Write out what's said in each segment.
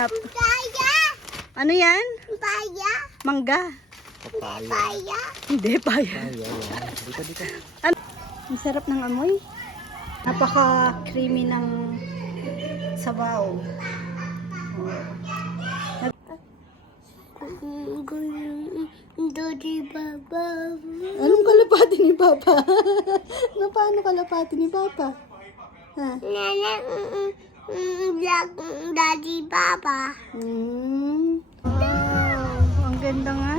Papaya! Ano yan? Papaya! Mangga. Papaya. Hindi, paya. Ay, ay, ay. Dito, dito. Ang sarap ng amoy. Napaka-creamy ng sabaw. Dodi Baba. Anong kalapati ni Papa? na paano kalapati ni Papa? Ha? Nana, Daddy Baba. Mm. Wow, ang ganda nga.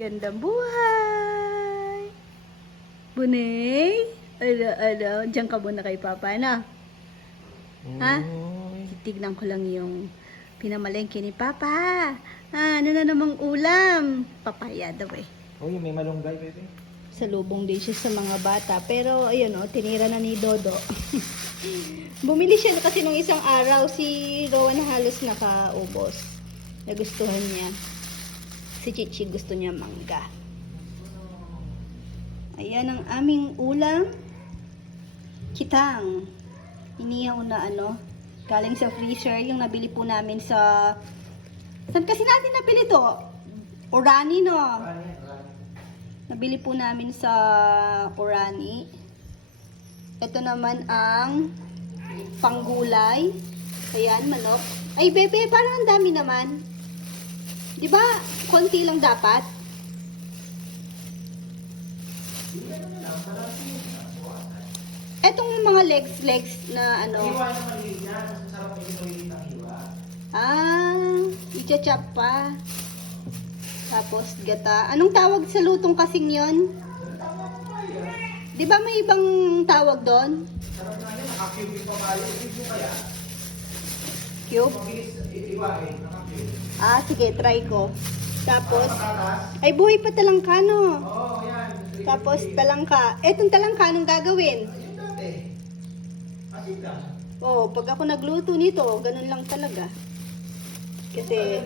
Gandang buhay. Bunay. Ano, ano, diyan ka muna kay Papa, na? Ha? Titignan ko lang yung pinamalengke ni Papa. Ah, ano na namang ulam? Papaya daw eh. Uy, may malunggay, bebe. Salubong din siya sa mga bata. Pero ayun oh, tinira na ni Dodo. Bumili siya kasi nung isang araw si Rowan halos nakaubos. Nagustuhan niya. Si Chichi gusto niya mangga. Ayan ang aming ulam. Kitang. Iniyaw na ano. Galing sa freezer. Yung nabili po namin sa... Saan kasi natin nabili to? Orani no? Nabili po namin sa Orani. Ito naman ang panggulay. Ayan, manok. Ay, bebe, parang ang dami naman. Di ba, konti lang dapat? Etong mga legs, legs na ano. Ah, icha-chop pa. Tapos gata. Anong tawag sa lutong kasing yon? Di ba may ibang tawag doon? Cube? Ah, sige, try ko. Tapos, ay buhay pa talangka, no? Tapos talangka. Etong talangka, anong gagawin? Oo, pag ako nagluto nito, ganun lang talaga. Kasi,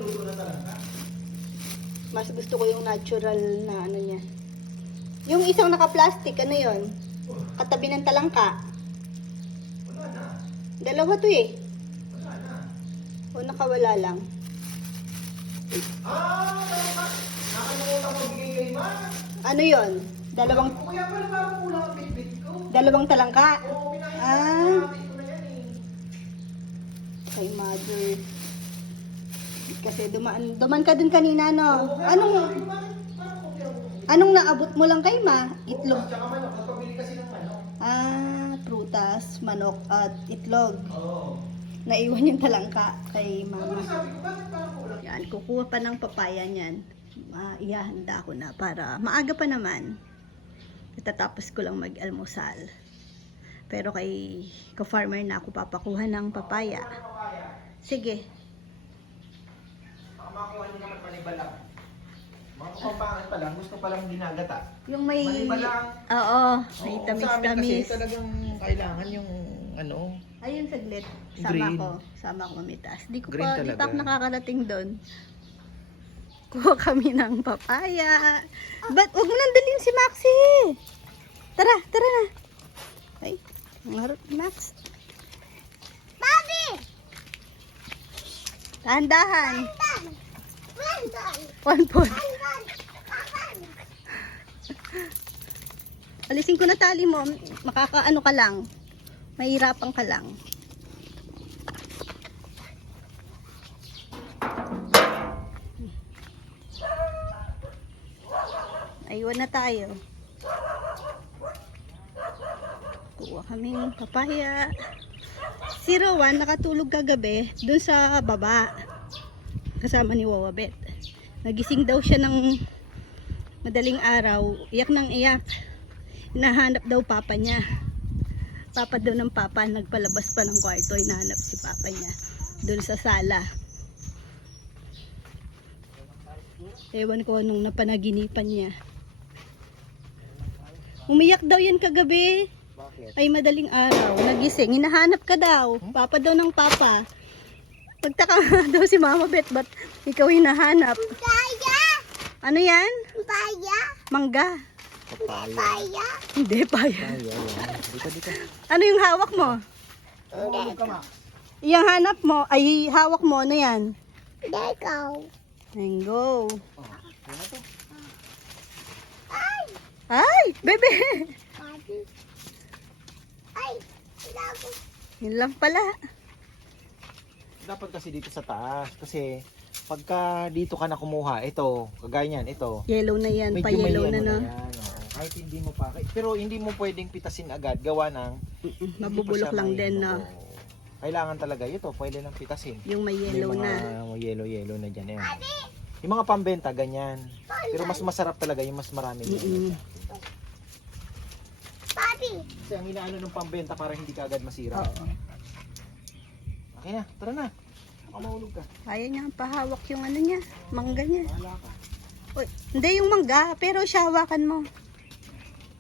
mas gusto ko yung natural na ano niya. Yung isang naka-plastic, ano yon? Katabi ng talangka. Dalawa to eh. O nakawala lang. Ano yon? Dalawang Dalawang talangka. Ah. Kay mother. Kasi dumaan, duman ka dun kanina, no? Anong, anong naabot mo lang kay ma? Itlog. Ah, prutas, manok, at itlog. Naiwan yung talangka kay mama. Yan, kukuha pa ng papaya niyan. Uh, ihahanda ko na para maaga pa naman. Natatapos ko lang mag-almusal. Pero kay ka-farmer na ako papakuha ng papaya. Sige. Baka makuha nyo naman panibalang. Mga kapampangan pa lang, gusto pa lang ginagata. Yung may... Manibalang. Oo, may Oo, sa amin kasi tamis-tamis. talagang kailangan yung ano. Ayun, saglit. Sama Green. ko. Sama ko mamitas. Di ko Green pa, di pa talaga. ako nakakarating doon. Kuha kami ng papaya. Ba't, huwag mo nang dalhin si Maxi. Tara, tara na. Ay, Max. Bobby! Point. Brandon! Alisin ko na tali mo. Makakaano ka lang. Mahirapan ka lang. Aywan na tayo. Kuha kaming papaya. Si Rowan nakatulog kagabi dun sa baba. Kasama ni Wawabet. Nagising daw siya ng madaling araw. Iyak ng iyak. Hinahanap daw papa niya. Papa daw ng papa. Nagpalabas pa ng kwarto. Hinahanap si papa niya. Doon sa sala. Ewan ko anong napanaginipan niya. Umiyak daw yan kagabi. Bakit? Ay madaling araw. Nagising. Hinahanap ka daw. Papa daw ng papa. Nagtaka daw si Mama Bet, ba't ikaw hinahanap? Paya. Ano yan? Paya. Mangga. Papaya. Paya. Hindi, paya. Dito, dito. Ano yung hawak mo? Ma. Yung hanap mo, ay hawak mo, ano yan? Deko. Mango. Oh, ano to? Ay. Ay, bebe. Ay. Lago. Yun lang pala. Dapat kasi dito sa taas. Kasi pagka dito ka na kumuha, ito, kagaya niyan, ito. Yellow na yan, pa yellow may na ano no. yan, oo. Kahit hindi mo pa, pero hindi mo pwedeng pitasin agad, gawa ng Mabubulok lang din no. oo. Kailangan talaga ito, pwede lang pitasin. Yung may yellow may mga na. yellow yellow na dyan. Ayan. Yung mga pambenta, ganyan. Pero mas masarap talaga yung mas marami. Mm-mm. Papi. Kasi ang inaano ng pambenta para hindi ka agad masira. Oo. Okay na, tara na. Baka mahulog ka. Kaya niya pahawak yung ano niya, mangga niya. Bahala ka. Uy, hindi yung mangga, pero siya hawakan mo.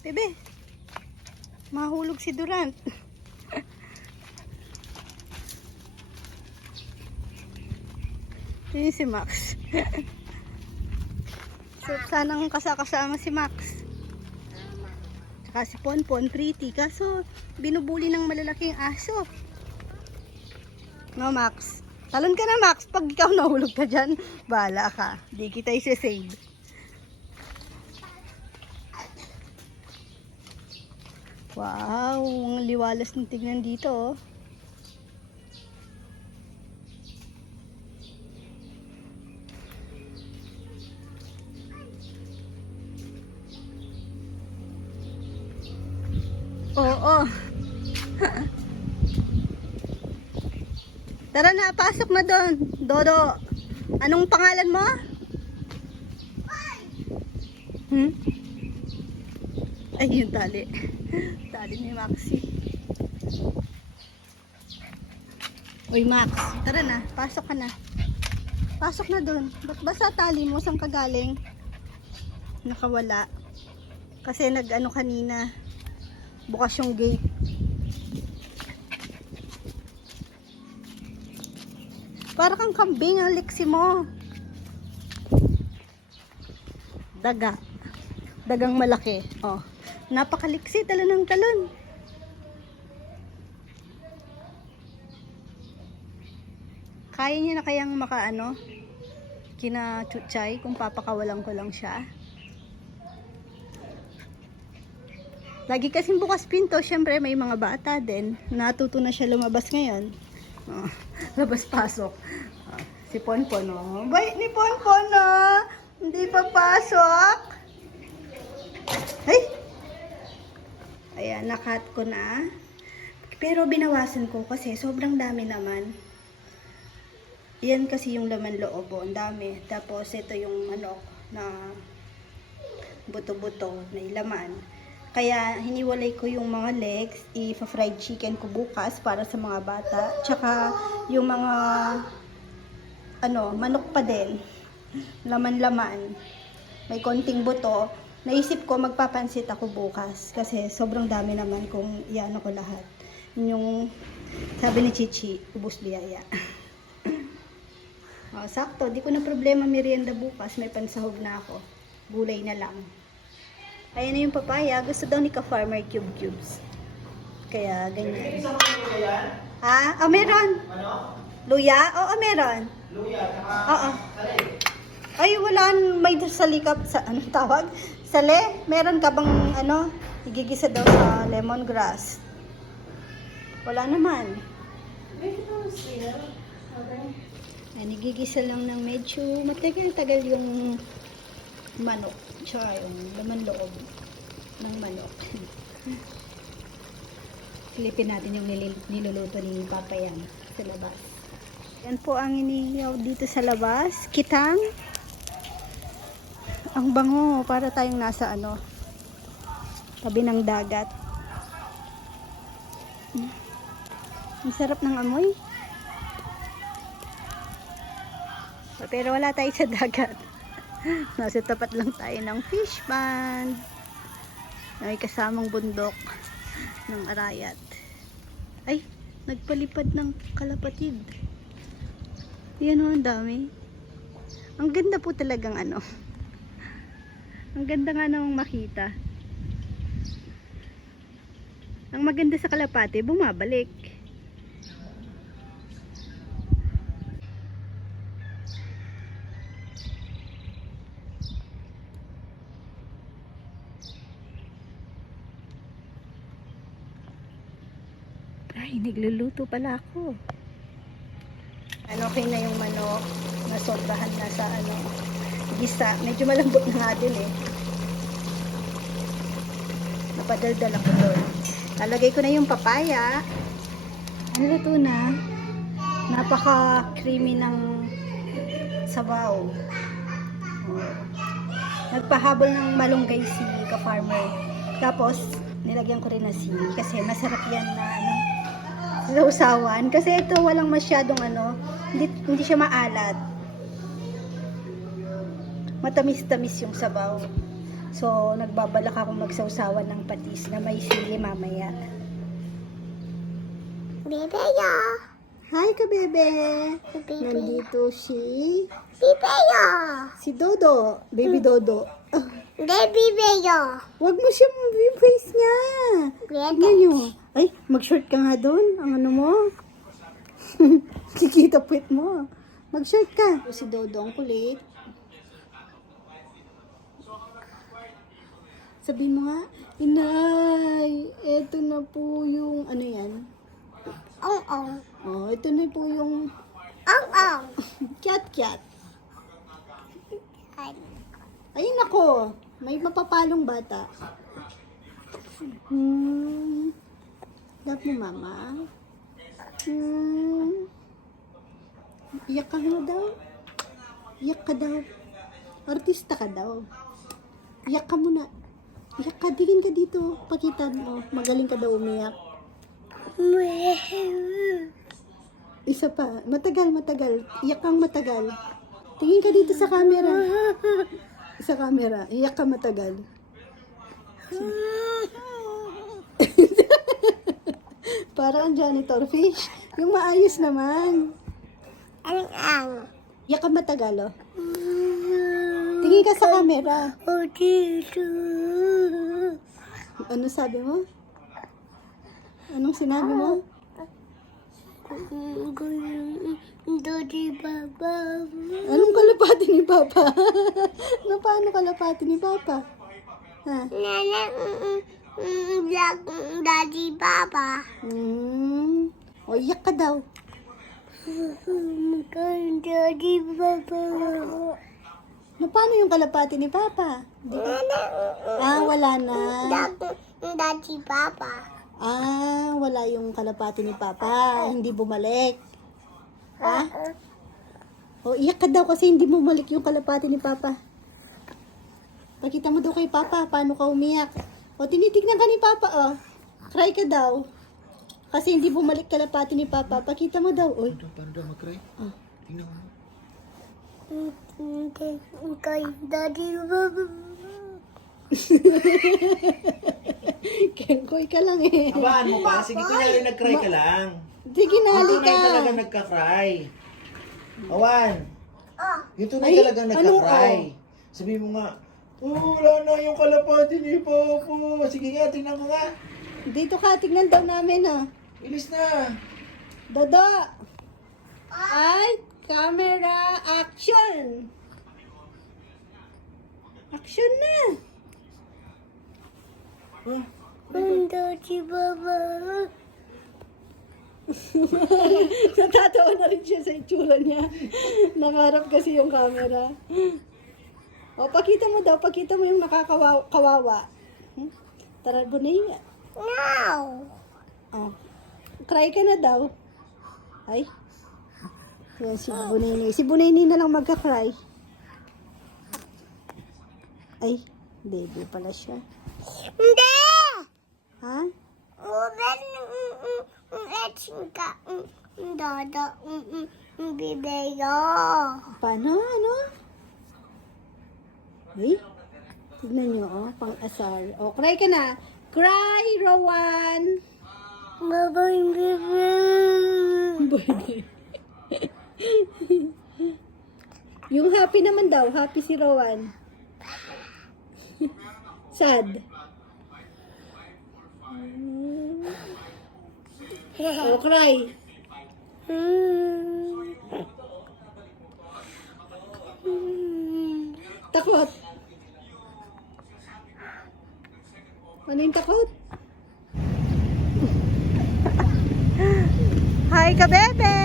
Bebe, mahulog si Durant. Yun si Max. so, sanang kasakasama si Max. Tsaka si Ponpon, pretty. Kaso, binubuli ng malalaking aso. No, Max? Talon ka na, Max. Pag ikaw nahulog ka dyan, bahala ka. Di kita isi-save. Wow, ang liwalas ng tignan dito, oh. Oo. Tara na, pasok na doon. Dodo. Anong pangalan mo? Hmm? Ay, yung tali. Tali ni Maxi. Uy, Max. Tara na, pasok ka na. Pasok na doon. Ba't ba sa tali mo? Saan ka galing? Nakawala. Kasi nag-ano kanina. Bukas yung gate. Para kang kambing ang liksi mo. Daga. Dagang malaki. Oh. Napakaliksi talo ng talon. Kaya niya na kayang makaano? Kina chuchay kung papakawalan ko lang siya. Lagi kasing bukas pinto, syempre may mga bata din. Natuto na siya lumabas ngayon. Oh, labas-pasok. Oh, si Ponpon, oh. Bait ni Ponpon, oh. Hindi pa pasok. Ay! Ayan, nakat ko na. Pero binawasan ko kasi sobrang dami naman. Yan kasi yung laman loob, oh. Ang dami. Tapos ito yung manok na buto-buto na ilaman. Kaya hiniwalay ko yung mga legs, i-fried chicken ko bukas para sa mga bata. Tsaka yung mga ano, manok pa din. Laman-laman. May konting buto. Naisip ko magpapansit ako bukas kasi sobrang dami naman kung iano ko lahat. Yun Yung sabi ni Chichi, ubus biyaya. oh, sakto, di ko na problema merienda bukas. May pansahog na ako. Gulay na lang. Ayan na yung papaya. Gusto daw ni ka-farmer cube cubes. Kaya ganyan. Isang luya yan? Ha? Ah, meron. Ano? Luya? Oo, meron. Luya, tsaka Oo. sari. Ay, wala. May salikap sa, anong tawag? Sale? Meron ka bang, ano, igigisa daw sa lemongrass? Wala naman. Ay, nagigisa lang ng medyo matagal-tagal yung manok. Tsaka yung laman loob ng manok. Silipin natin yung niluluto ni Papa yan sa labas. Yan po ang inihaw dito sa labas. Kitang. Ang bango. Para tayong nasa ano. Tabi ng dagat. Mm. Ang sarap ng amoy. Pero wala tayo sa dagat. Nasa tapat lang tayo ng fish pond. May kasamang bundok ng arayat. Ay, nagpalipad ng kalapatid. Yan o, ang dami. Ang ganda po talagang ano. Ang ganda nga namang makita. Ang maganda sa kalapate, bumabalik. Ay, nagluluto pala ako. Ano, okay na yung manok. Nasobrahan na sa ano, gisa. Medyo malambot na nga din eh. Napadaldal ako doon. Lalagay ko na yung papaya. Ano luto na? Napaka-creamy ng sabaw. Oh. Nagpahabol ng malunggay si ka-farmer. Tapos, nilagyan ko rin ng sili kasi masarap yan na ano, sausawan. Kasi ito walang masyadong ano, hindi, hindi siya maalat. Matamis-tamis yung sabaw. So, nagbabalak ako magsausawan ng patis na may sili mamaya. Bebe yo. Hi ka, bebe! Bebe. Nandito si... Bebe yo. si Dodo. Baby Dodo. Ah, Baby yo. wag mo siya mag-face niya. Tingnan Bebe. nyo. Ay, mag-short ka nga doon. Ang ano mo. Kikita puwet mo. Mag-short ka. Si Dodo ang kulit. Sabi mo nga, Inay, eto na po yung, ano yan? Ong ong. Oh, ito na po yung Ong ong. cat-cat. Ay. Ay, nako. May mapapalong bata. Hmm. Love mo, mama. Hmm. Iyak ka nga daw. Iyak ka daw. Artista ka daw. Iyak ka muna. Iyak ka. Tingin ka dito. Pakita mo. Magaling ka daw umiyak. Isa pa. Matagal, matagal. Iyak kang matagal. Tingin ka dito sa camera. Sa camera. Iyak ka matagal. Para ang janitor fish. Yung maayos naman. Ang ang. Iyak ka matagal, oh. Tingin ka sa camera. Oh. Ano sabi mo? Anong sinabi mo? Dodi baba. Anong kalapati ni Papa? na paano kalapati ni Papa? Ha? Nana, vlog daddy baba. Hmm. O, iyak ka daw. Daddy baba. Na paano yung kalapati ni Papa? Di ba? Ah, wala na. Daddy baba. Ah, wala yung kalapati ni Papa. Hindi bumalik. Ha? O, iyak ka daw kasi hindi bumalik yung kalapati ni Papa. Pakita mo daw kay Papa, paano ka umiyak. O, tinitignan ka ni Papa, oh. Cry ka daw. Kasi hindi bumalik kalapati ni Papa. Pakita mo daw, oy. Paano daw mag-cry? Ah. Tingnan mo. Kay daddy baba. Kenkoy ka lang eh. Abaan mo pa. Sige, kunyari nag-cry ka lang. Sige na, Yung tunay talaga nagka-cry. Awan. Oh, Yung tunay Ay, talaga ano, nagka-cry. Sabi mo nga, Oh, wala na yung kalapati ni Papa. Sige nga, tingnan mo nga. Dito ka, tignan daw namin, oh. Ilis na. Dodo! Ay, camera, action! Action na! Huh? daddy baba. Natatawa na rin siya sa itsura niya. Nakarap kasi yung camera. O, pakita mo daw, pakita mo yung nakakawawa. Hmm? Tara, Bunay. No. Oh. Cry ka na daw. Ay. Yan si Bunini. Si Bunini na lang magka-cry. Ay, baby pala siya. Hindi. Ha? Paano? Ano? Ay, tignan nyo, oh, pang asar. Oh, cry ka na. Cry, Rowan! Baby. Yung happy naman daw, happy si Rowan. Sad. Oh, cry. Takot. Ano yung takot? Hi, kabebe!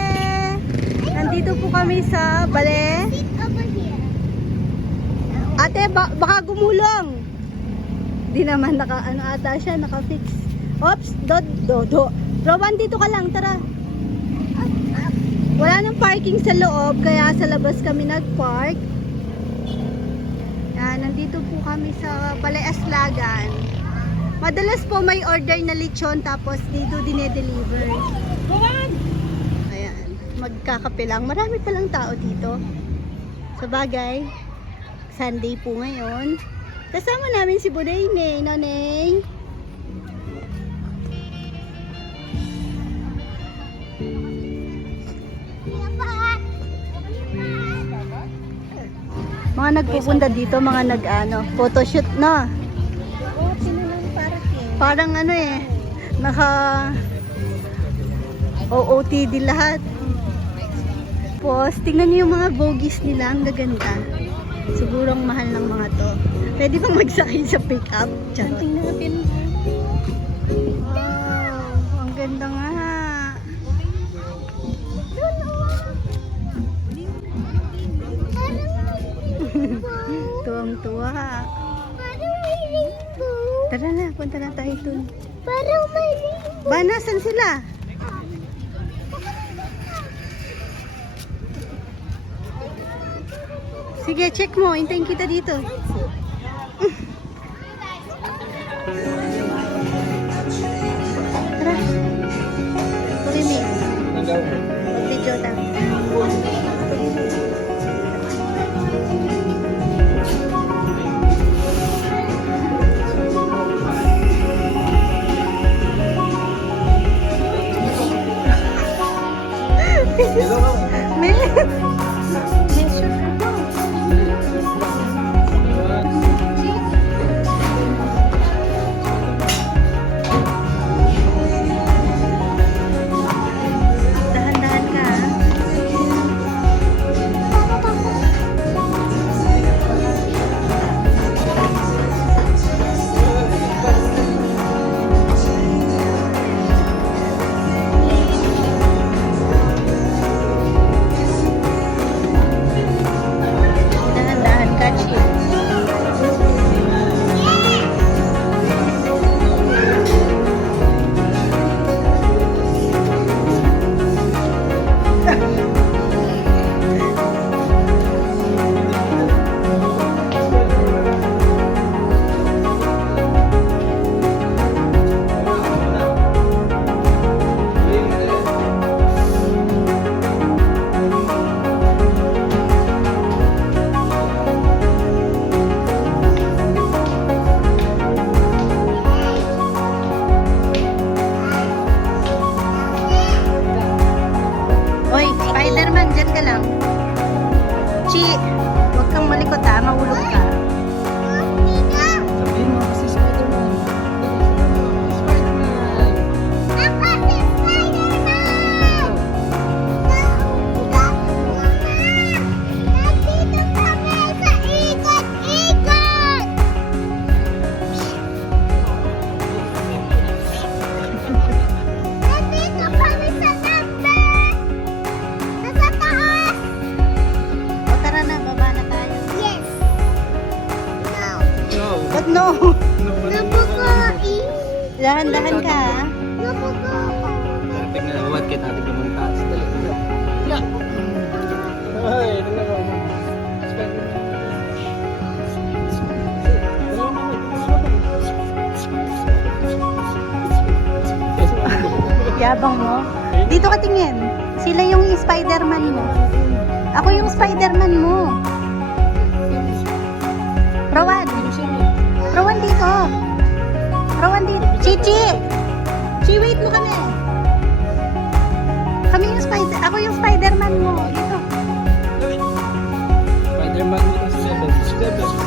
Nandito po kami sa bale. Ate, ba- baka gumulong. Di naman naka, ano ata siya, naka-fix. Oops, do, do, do. Rowan, dito ka lang, tara. Wala nang parking sa loob, kaya sa labas kami nag-park. Nandito po kami sa Palayaslagan. Madalas po may order na lechon tapos dito dinedeliver. Ayan, magkakape lang. Marami palang tao dito. Sa bagay, Sunday po ngayon. Kasama namin si Budayne, Nanay. Mga nagpupunta dito, mga nag ano, photoshoot na. Parang ano eh, naka OOTD lahat. Tapos, tingnan niyo yung mga bogies nila, ang gaganda. Siguro ang mahal ng mga to. Pwede bang magsakay sa pick-up? Tingnan natin. Wow, ang ganda nga. Tara na, punta na tayo dun. Parang may rainbow. Ba, nasan sila? Sige, check mo. Hintayin kita dito. Tara. Tuloy You know. hey, yabang mo. Dito ka tingin. Sila yung Spider-Man mo. Ako yung Spider-Man mo. Rowan. Rowan dito. Rowan dito. Chichi! Chi, wait mo kami. Kami yung Spider... Ako yung Spider-Man mo. Dito. Spider-Man mo. Spider-Man.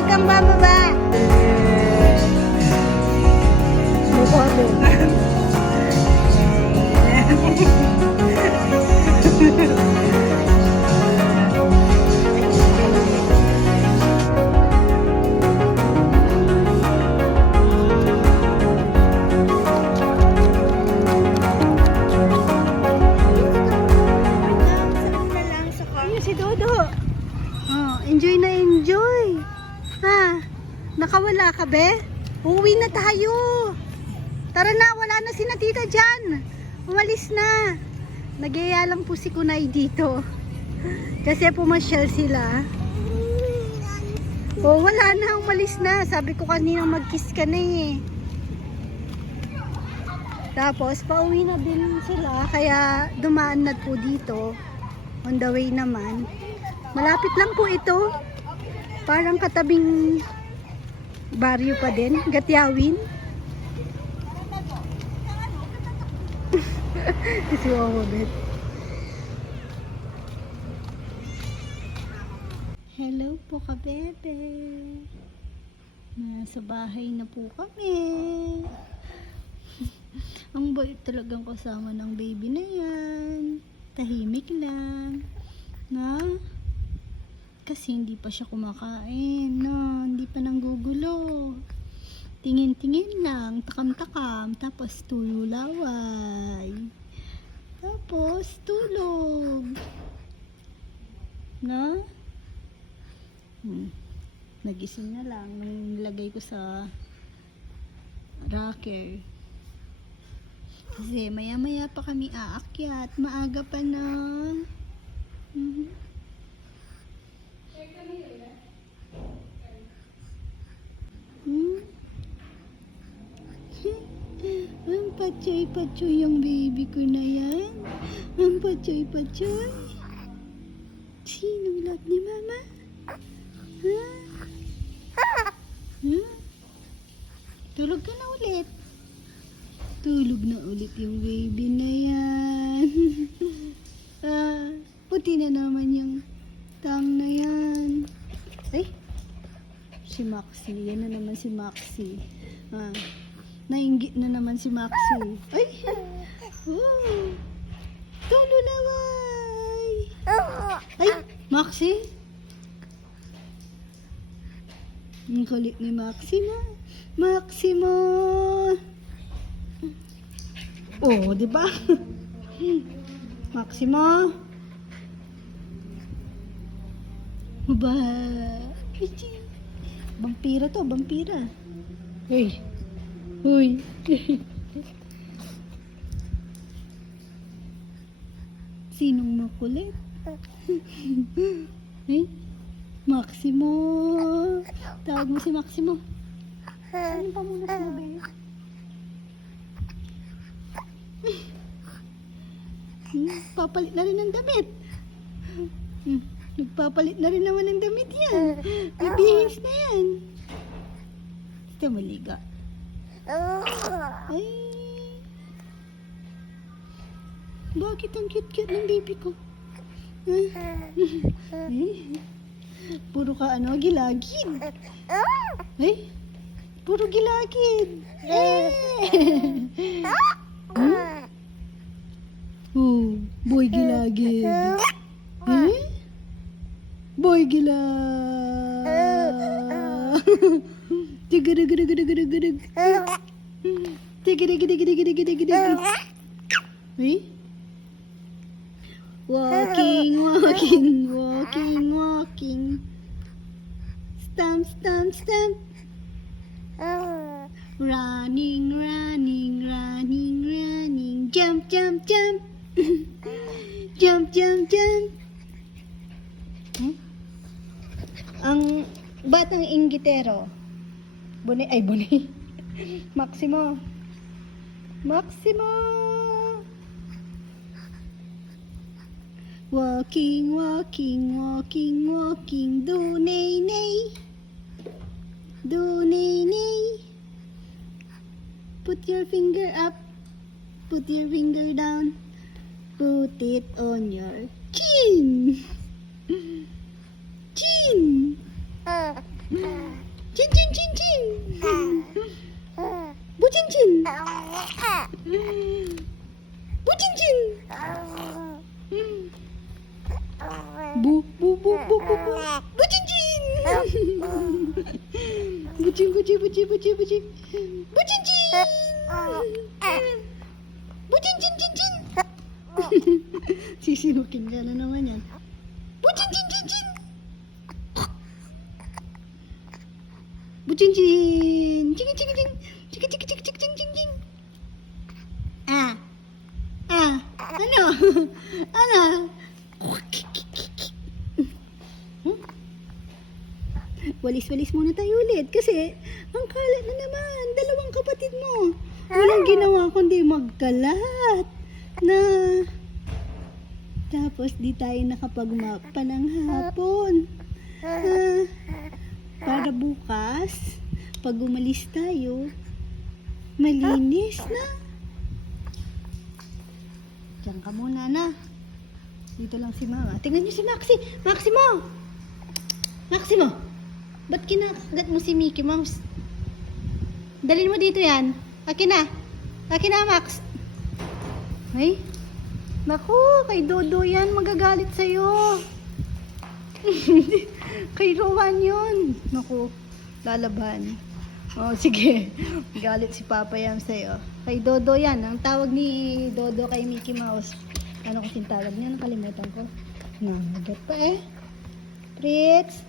Welcome. si Kunay dito. Kasi pumasyal sila. Oh, wala na. Umalis na. Sabi ko kanina mag-kiss ka na eh. Tapos, pauwi na din sila. Kaya, dumaan na po dito. On the way naman. Malapit lang po ito. Parang katabing baryo pa din. Gatyawin. Kasi, oh. po ka, bebe. Nasa bahay na po kami. Ang bait talagang kasama ng baby na yan. Tahimik lang. Na? Kasi hindi pa siya kumakain. No? Hindi pa nanggugulo. Tingin-tingin lang. Takam-takam. Tapos tuyo laway. Tapos tulog. No? Hmm. Nagising na lang nung nilagay ko sa rocker. Kasi maya maya pa kami aakyat. Maaga pa na. Mm-hmm. Hmm? Ang patsoy-patsoy yung baby ko na yan. Ang patsoy-patsoy. Sinong love ni mama? Hmm? Tulog ka na ulit. Tulog na ulit yung baby na yan. ah, puti na naman yung tang na yan. Ay, si Maxi. Yan na naman si Maxi. Ah, nainggit na naman si Maxi. Ay, oh, tulo na, way. Ay, Maxi? kulit ni Maxima. Maxima! Oh, di ba? Maxima! Ba! Bampira to, bampira. Uy! Uy! Sinong makulit? Ay? Maximo! Tawag mo si Maximo. Kanin pa muna si Mabe. Hmm, papalit na rin ng damit. Hmm, nagpapalit na rin naman ng damit yan. Bibihis na yan. Ito maliga. Ay! Bakit ang cute-cute ng baby ko? Ay! Puro ka ano, gilagid. Ay, puro gilagid. Eh. hmm? Oh, boy gilagid. Eh? Boy gila. Tigidigidigidigidig. Tigidigidigidigidigidig. Eh? Walking, walking, walking, walking. Stamp, stamp, stamp. Running, running, running, running. Jump, jump, jump. jump, jump, jump. Hmm? Ang batang inggitero. Bune, ay bune. Maximo. Maximo. Walking, walking, walking, walking. Do nay nay. Do nay nay. Put your finger up. Put your finger down. Put it on your chin. Chin. Chin chin chin chin. Buchin chin. Chin. Bu bu bu bu bu bu. Bucin cin. Bucin bucin bucin bucin bucin. Bucin cin. Bucin cin cin cin. Sisinukin ka na naman. Bucin cin cin cin. Bucin cin. Cing cing cing. Cing cing cing cing cing cing cing. Ah. Ah. Ano? Ano? Walis-walis muna tayo ulit kasi ang kalat na naman. Dalawang kapatid mo. Walang ginawa kundi magkalat na tapos di tayo nakapagmapa ng hapon. Ah, para bukas, pag umalis tayo, malinis na. Diyan ka muna na. Dito lang si Mama. Tingnan niyo si Maxi. Maxi mo! Ba't kinakagat mo si Mickey Mouse? Dalhin mo dito yan. Akin na. Akin na, Max. Ay. Naku, kay Dodo yan. Magagalit sa'yo. kay Rowan yun. Naku, lalaban. Oh, sige. Galit si Papa yan sa'yo. Kay Dodo yan. Ang tawag ni Dodo kay Mickey Mouse. Ano kasing tawag niya? Nakalimutan ko. Namagat pa eh. Fritz.